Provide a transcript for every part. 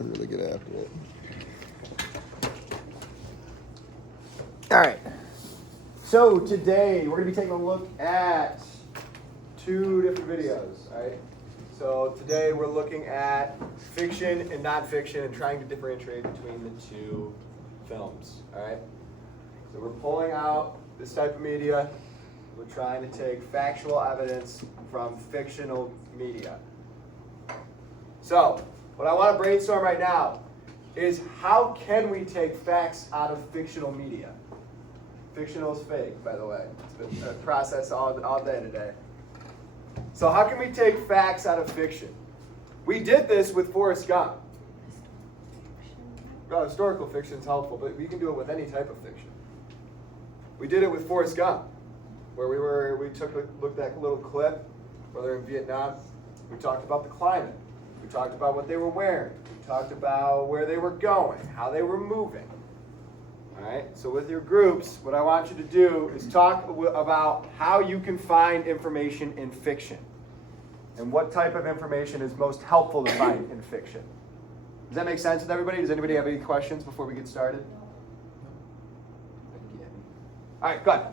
nothing really good after it. All right. So today we're going to be taking a look at two different videos. All right. So today we're looking at fiction and nonfiction and trying to differentiate between the two films. All right. So we're pulling out this type of media. We're trying to take factual evidence from fictional media. So what I want to brainstorm right now is how can we take facts out of fictional media? Fictional is fake, by the way. It's been a process all day today. So how can we take facts out of fiction? We did this with Forrest Gump. Well, historical fiction is helpful, but we can do it with any type of fiction. We did it with Forrest Gump, where we looked at a little clip where they're in Vietnam. We talked about the climate. We talked about what they were wearing. We talked about where they were going, how they were moving. All right, so with your groups, what I want you to do is talk about how you can find information in fiction and what type of information is most helpful to find in fiction. Does that make sense with everybody? Does anybody have any questions before we get started? All right, go ahead.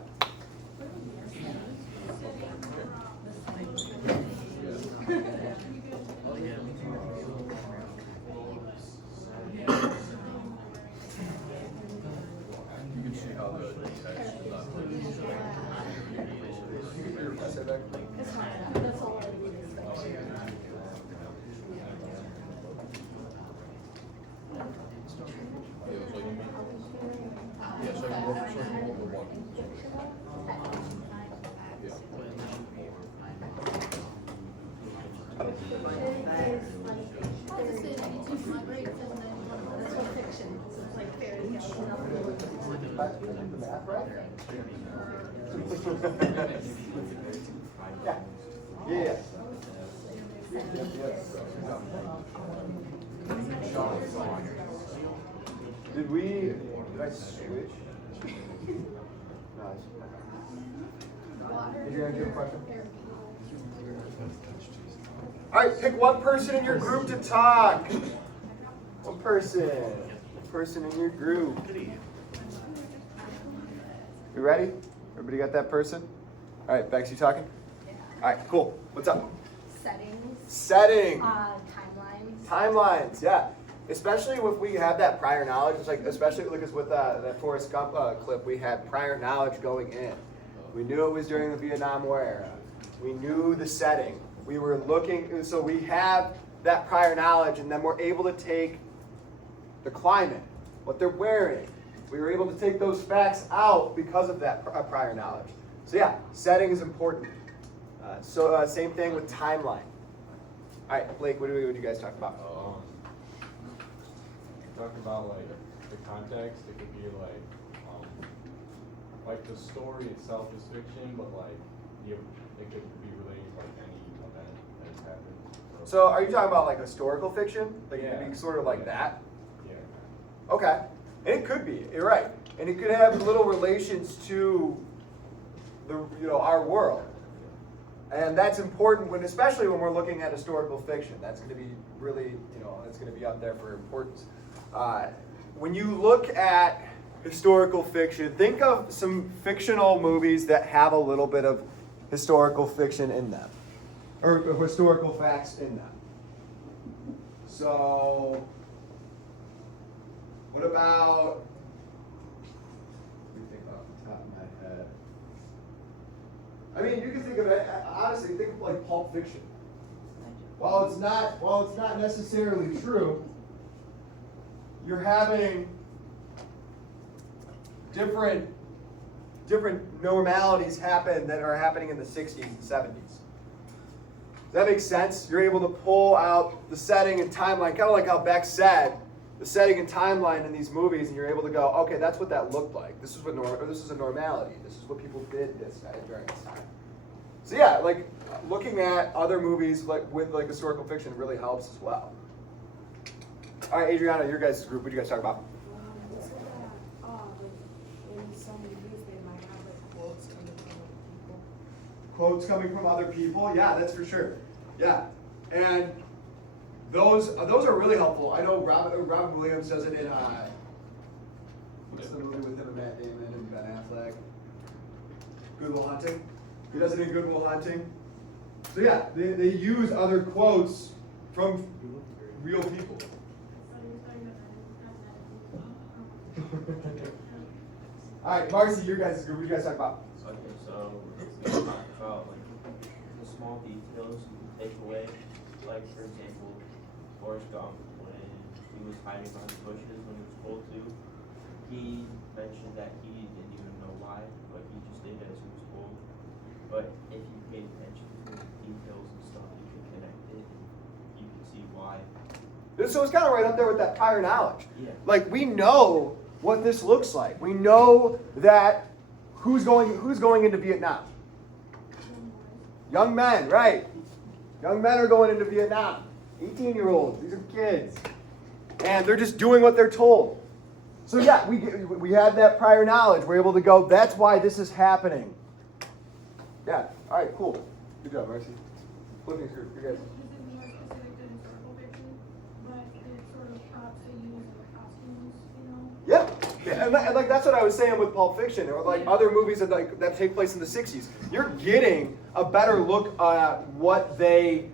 Yeah. Did I switch? No. Did you have a question? All right, pick one person in your group to talk. One person. One person in your group. You ready? Everybody got that person? All right, Bex, you talking? Yeah. All right, cool. What's up? Settings. Setting. Timelines. Timelines, yeah. Especially if we have that prior knowledge, it's like especially because with that Forrest Gump clip, we had prior knowledge going in. We knew it was during the Vietnam War era. We knew the setting. We were looking, so we have that prior knowledge, and then we're able to take the climate, what they're wearing. We were able to take those facts out because of that prior knowledge. So yeah, setting is important. Same thing with timeline. All right, Blake, what do you guys talk about? Talk about like the context. It could be like the story itself is fiction, but like it could be related to like any event that's happened. So are you talking about like historical fiction? Like it could be sort of like that? Yeah. Okay. And it could be, you're right. And it could have little relations to our world. And that's important especially when we're looking at historical fiction. That's going to be really, that's going to be up there for importance. When you look at historical fiction, think of some fictional movies that have a little bit of historical fiction in them, or historical facts in them. So, what about, let me think off the top of my head. I mean, you can think of it, honestly, think of like Pulp Fiction. While it's not necessarily true, you're having different normalities happen that are happening in the 60s and 70s. Does that make sense? You're able to pull out the setting and timeline, kind of like how Beck said, the setting and timeline in these movies, and you're able to go, okay, that's what that looked like. This is this is a normality. This is what people did during this time. So yeah, like looking at other movies with historical fiction really helps as well. All right, Adriana, your guys' group, what do you guys talk about? In some movies, they might have like quotes coming from people. Quotes coming from other people? Yeah, that's for sure. Yeah. And those are really helpful. I know Robin Williams does it in what's the movie with him and Matt Damon and Ben Affleck? Good Will Hunting. He does it in Good Will Hunting. So yeah, they use other quotes from real people. All right, Marcy, your guys' group. What do you guys talk about? Okay, so we're gonna talk about like the small details you can take away. Like for example, Forrest Gump, when he was hiding behind the bushes when he was told to, he mentioned that he didn't even know why, but he just did as he was told. But if you paid attention to the details and stuff, you can connect it. You can see why. So it's kind of right up there with that prior knowledge. Yeah. Like we know what this looks like. We know that who's going into Vietnam. Young men, right? Young men are going into Vietnam. 18-year-olds. These are kids, and they're just doing what they're told. So yeah, we had that prior knowledge. We're able to go. That's why this is happening. Yeah. All right. Cool. Good job, Marcy. Flipping through. You guys. This is more specific than historical fiction, but it's sort of props they use like costumes, you know? Yeah, and like that's what I was saying with Pulp Fiction, or like other movies that take place in the '60s. You're getting a better look at what they're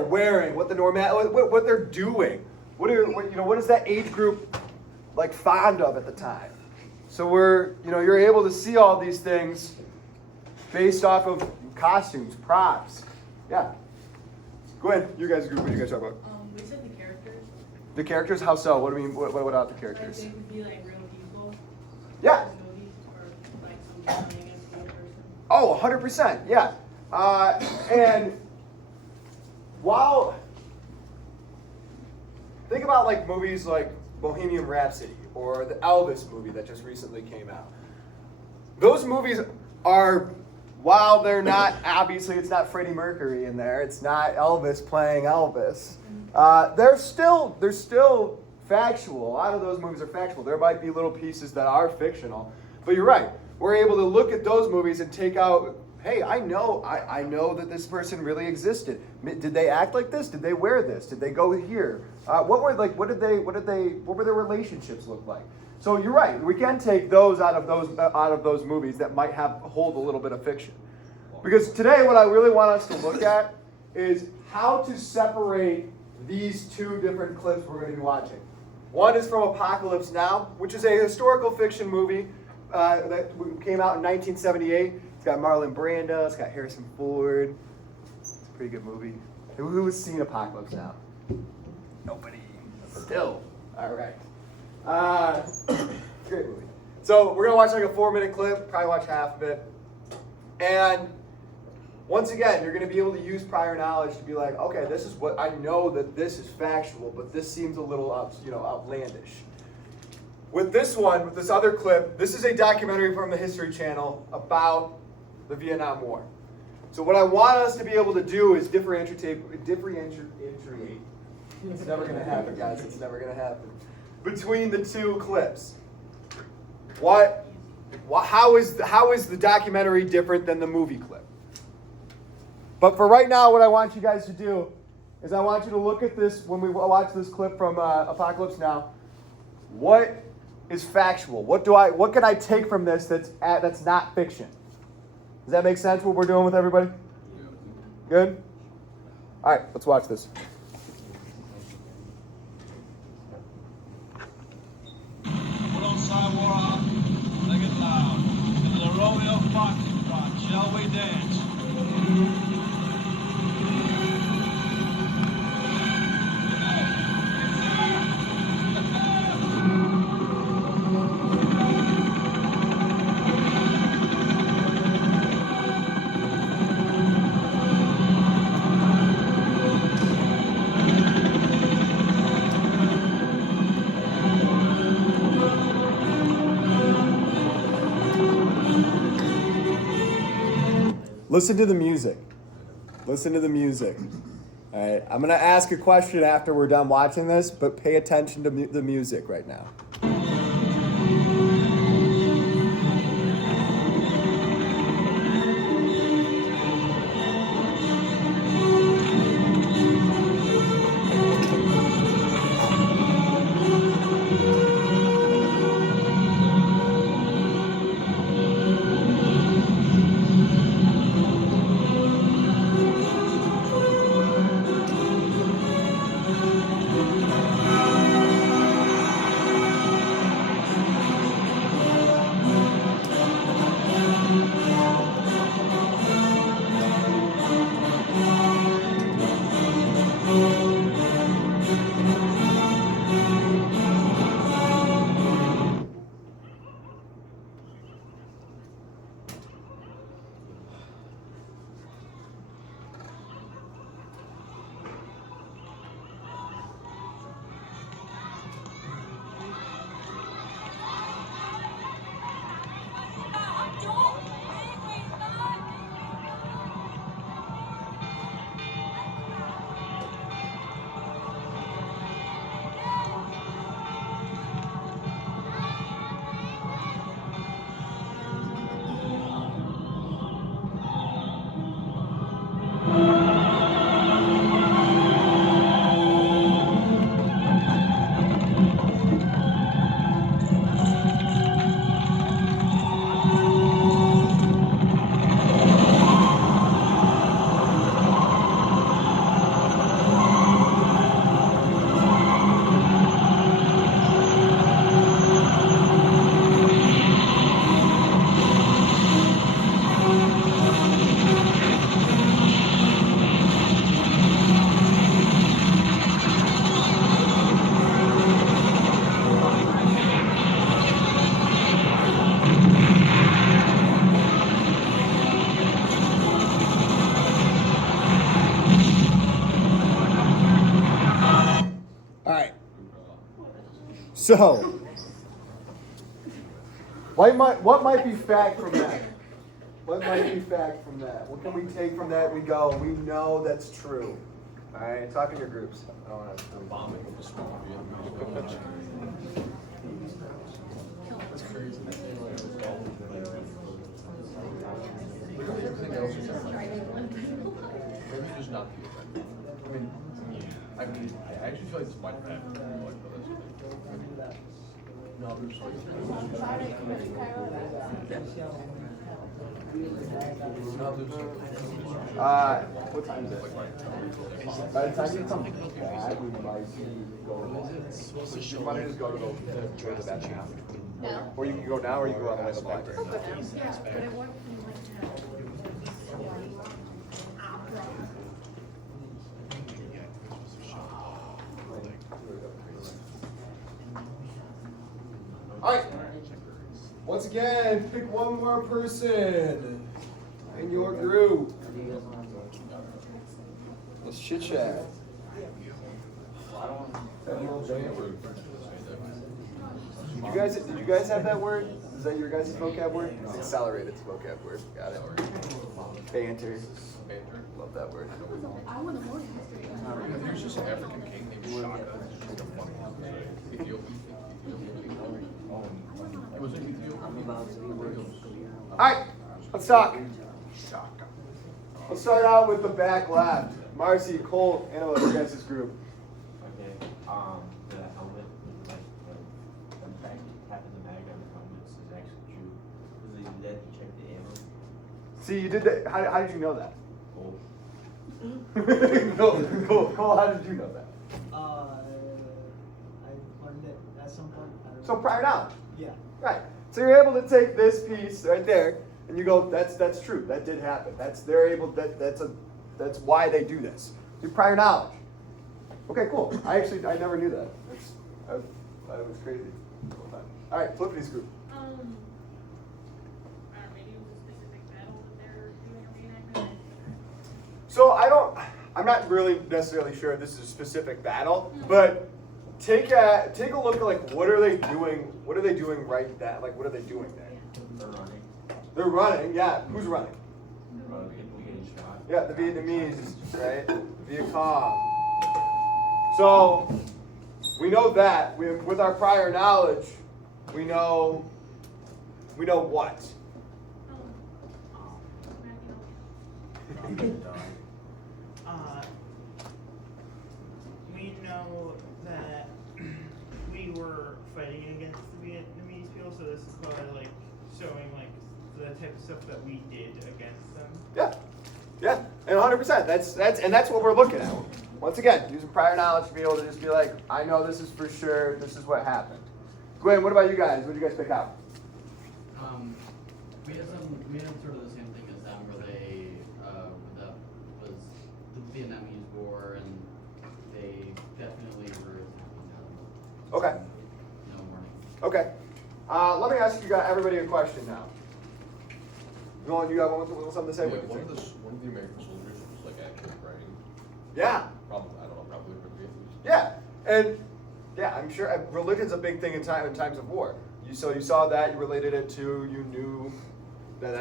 wearing, what they're doing. What is that age group like fond of at the time? So you're able to see all these things based off of costumes, props. Yeah. Go ahead, you guys. What do you guys talk about? We said the characters. The characters? How so? What do you mean? What about the Like characters? they would be like real people. Yeah. In movies, or like somebody against one person. Oh, 100%, yeah. And think about like movies like Bohemian Rhapsody or the Elvis movie that just recently came out. Those movies are, while they're not, obviously it's not Freddie Mercury in there, it's not Elvis playing Elvis, they're still factual. A lot of those movies are factual. There might be little pieces that are fictional, but you're right. We're able to look at those movies and take out, hey, I know that this person really existed. Did they act like this? Did they wear this? Did they go here? What were their relationships look like? So you're right. We can take those out of those movies that might hold a little bit of fiction. Because today, what I really want us to look at is how to separate these two different clips we're going to be watching. One is from Apocalypse Now, which is a historical fiction movie that came out in 1978. It's got Marlon Brando. It's got Harrison Ford. It's a pretty good movie. Who has seen Apocalypse Now? Nobody. Still. All right. Great movie. So we're going to watch like a 4-minute clip. Probably watch half of it. And once again, you're going to be able to use prior knowledge to be like, okay, this is what I know that this is factual, but this seems a little outlandish. With this other clip, this is a documentary from the History Channel about the Vietnam War. So what I want us to be able to do is differentiate. It's never going to happen, guys. It's never going to happen. Between the two clips. How is the documentary different than the movie clip? But for right now, what I want you guys to do is I want you to look at this when we watch this clip from Apocalypse Now. What is factual? What can I take from this that's not fiction? Does that make sense, what we're doing with everybody? Good? All right, let's watch this. Put on Sidewalk, make it loud. Into the Romeo Foxtrot rock, shall we dance? Listen to the music. Listen to the music. All right, I'm going to ask a question after we're done watching this, but pay attention to the music right now. So, what might be fact from that? What might be fact from that? What can we take from that? We go, we know that's true. All right, talk in your groups. I don't want to. Bombing of the small Vietnamese. That's crazy. Everything else is maybe just not the event. I actually feel like this might have happened. No, there's What time is it? By the time you come back, we might go. You might just go to the bathroom. No. Or you can go now, or you can go on the way to the library. Yeah, but it wasn't All right. Once again, pick one more person in your group. Let's chit chat. Did you guys have that word? Is that your guys' vocab word? Accelerated vocab word. Got it. Banter. Love that word. I want to learn history. There's just an African king named Shaka. He's a funny Ethiopian. It was in Ethiopia. All right, let's talk. Let's start out with the back left. Marcy, Colt, Anna, your guys' group. Okay, the helmet, like, the back, tapping the mag on the helmets is actually true. Because they did that to check the ammo. See, you did that. How did you know that? Oh, Cool. How did you know that? I learned it at some point. I don't So know. prior knowledge. Yeah. Right. So you're able to take this piece right there, and you go, that's true. That did happen. That's why they do this. Your prior knowledge. Okay, cool. I never knew that. I thought it was crazy. All right, Flippity's group. Maybe it was a specific battle that they're doing a reenactment. So I'm not really necessarily sure if this is a specific battle, but take a look at like what are they doing? What are they doing right now? Like what are they doing there? they're running. They're running. Yeah. Who's running? People getting shot. Yeah, the Vietnamese, right? Viet Cong. So we know that with our prior knowledge, we know what. We know that we were fighting against the Vietnamese people, so this is probably like showing like the type of stuff that we did against them. Yeah, and 100%. That's what we're looking at. Once again, using prior knowledge to be able to just be like, I know this is for sure. This is what happened. Gwen, what about you guys? What did you guys pick out? We had sort of the same thing as them, where they that was the Vietnamese War, and they definitely were attacking them. Okay. No warning. Okay. Let me ask you guys, everybody a question now. Nolan, you got something to say? Yeah, What do you think? one of the American soldiers was like actually writing. Yeah. Probably, I don't know, probably for the Yeah, and yeah, I'm sure religion's a big thing in times of war. You saw that, you related it to, you knew that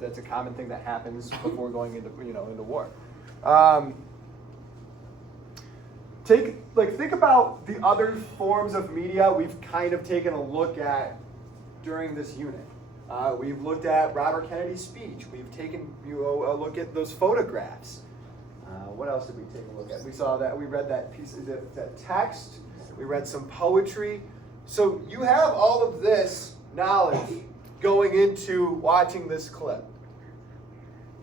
that's a common thing that happens before going into into war. Think about the other forms of media we've kind of taken a look at during this unit. We've looked at Robert Kennedy's speech. We've taken a look at those photographs. What else did we take a look at? We saw that, we read that piece of that text. We read some poetry. So you have all of this knowledge going into watching this clip.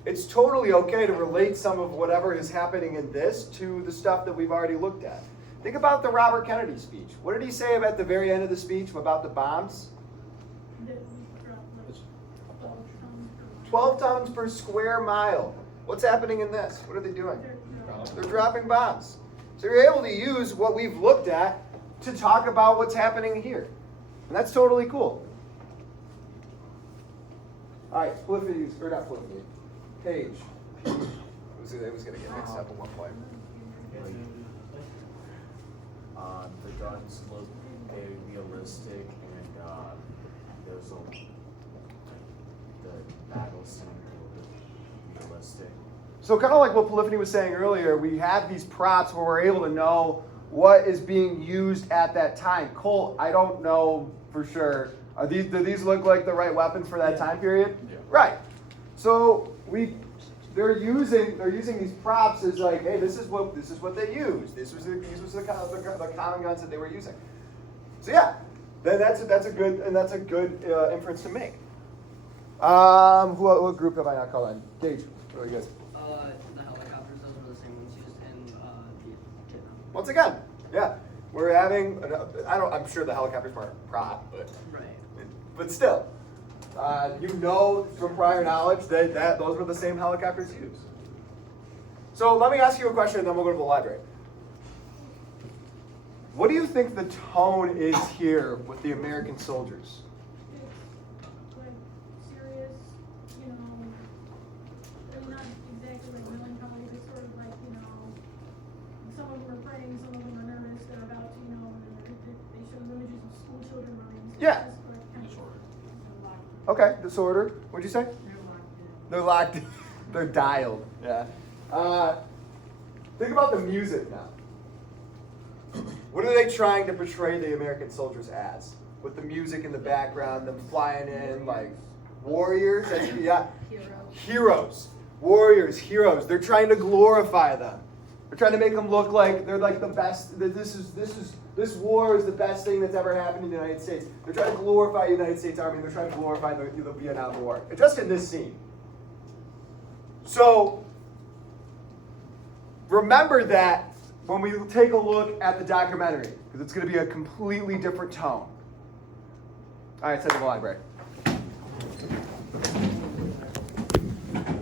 It's totally okay to relate some of whatever is happening in this to the stuff that we've already looked at. Think about the Robert Kennedy speech. What did he say at the very end of the speech about the bombs? 12 tons per square mile. What's happening in this? What are they doing? They're dropping bombs. So you're able to use what we've looked at to talk about what's happening here. And that's totally cool. All right, Polyphides, or not Polyphides, Page. It was going to get mixed up at one point. The guns look realistic and there's a the battle seemed a little bit realistic. So kind of like what Polyphony was saying earlier, we have these props where we're able to know what is being used at that time. Colt, I don't know for sure. Do these look like the right weapons for that time period? Yeah. Right. So they're using these props as like, hey, this is what they use. These was the common guns that they were using. So yeah, then that's a good inference to make. What group have I not called on? Gage, what are you guys? The helicopters, those were the same ones used in Vietnam. Once again, yeah, we're having. I'm sure the helicopters weren't prop, but still, from prior knowledge that those were the same helicopters used. So let me ask you a question, and then we'll go to the library. What do you think the tone is here with the American soldiers? It's like serious, you know, they're not exactly like melancholy, it's sort of like, you know, some of them are praying, some of them are nervous, they're about to, you know, they show images of school children running. So Yeah. it's just like kind of Okay, disorder. What'd you say? They're locked in. They're dialed. Yeah. Think about the music now. What are they trying to portray the American soldiers as? With the music in the background, them flying in like warriors? Yeah. Heroes. Warriors, heroes. They're trying to glorify them. They're trying to make them look like they're like the best. This war is the best thing that's ever happened in the United States. They're trying to glorify the United States Army. They're trying to glorify the Vietnam War. Just in this scene. So remember that when we take a look at the documentary, because it's going to be a completely different tone. All right, send to the library.